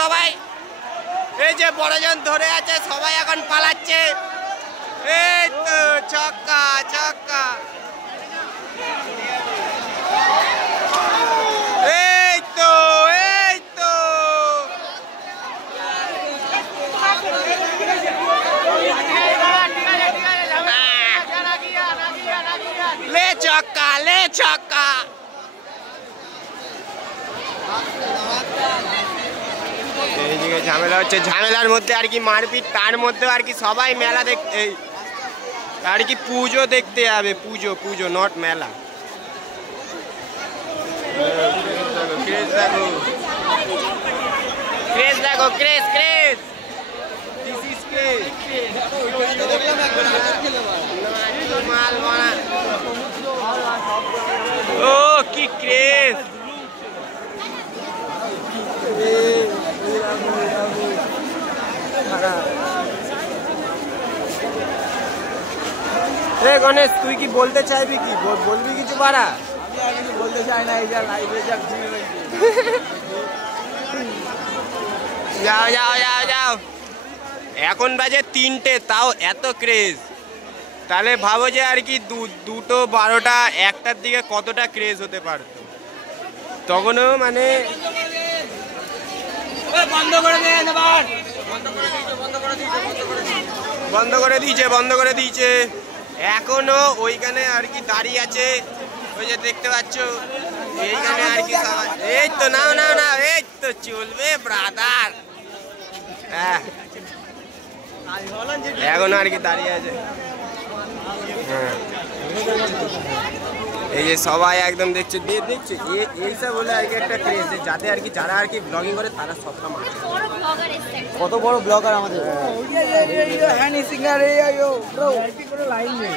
সবাই, এই যে বড়জন ধরে আছে, সবাই এখন পালাচ্ছে। এই তো ছক্কা ছক্কা, এই তো এই তো লে ছক্কা, লে ছক্কা। এইদিকে ঝামেলা হচ্ছে, ঝামেলার মধ্যে আর কি মারপিট, তার মধ্যে আর কি সবাই মেলা দেখতে আর কি পুজো দেখতে যাবে। পুজো পুজো নট মেলা। ক্রেজ দেখো, ক্রেজ দেখো, craze craze. This is craze. মাল বানা। ও কি ক্রেজ! রে গণেশ, তুই কি বলতে চাইবি? কি বলবি কিছু পারা? আমি আর কিছু বলতে চাই না, এই যা লাইভে যা ভিড় হয়েছে। যাও যাও যাও যাও, এখন বাজে 3টে, তাও এত ক্রেজ। তাহলে ভাবো যে আর কি 2টো 12টা 1টার দিকে কতটা ক্রেজ হতে পারতো তখনও। মানে বন্ধ করে দেন এবার, বন্ধ করে দিয়েছে, বন্ধ করে দিয়েছে। এখনো ওইখানে আর কি দাঁড়িয়ে আছে, ওই যে দেখতে পাচ্ছ এইখানে আর কি সবাই। এই তো নাও নাও নাও, এই তো চলবে ব্রাদার। হ্যাঁ, এখনো আর কি দাঁড়িয়ে আছে। হ্যাঁ, এই যে সবাই একদম দেখছে, দেখছে এইসব হলে আর কি একটা ক্রেজ, যাতে আর কি যারা আর কি ব্লগিং করে তারা সবটা মারে। কত বড় ব্লগার আমাদের। হ্যাঁ, সিঙ্গার লাইন নেই।